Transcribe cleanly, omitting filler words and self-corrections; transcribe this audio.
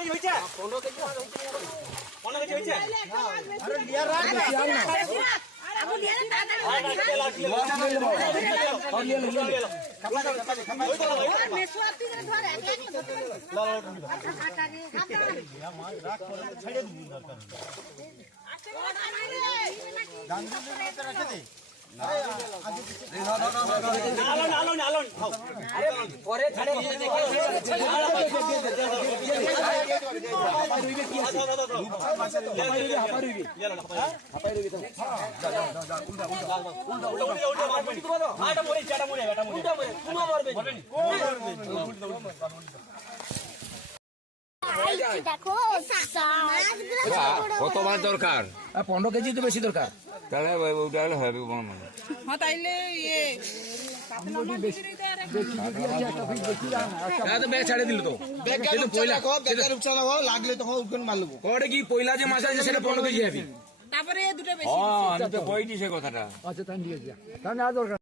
KG হয়েছে 15 KG হয়েছে আরে লিয়া রাখ আবু লিয়া কত মাছ দরকার? 15 কেজি তো বেশি দরকার। তাহলে ওটা হবে তাইলে ব্যাগ ছাড়ে দিল তো লাগলে তখন উঠবেন মারলবো কড়ে কি পয়লা যে মাছ আছে সেটা 15 কেজি হবে। তারপরে দুটো বেশি আমি তো কইনি সে কথাটা। আচ্ছা তাই নিয়ে যা তাহলে আর দরকার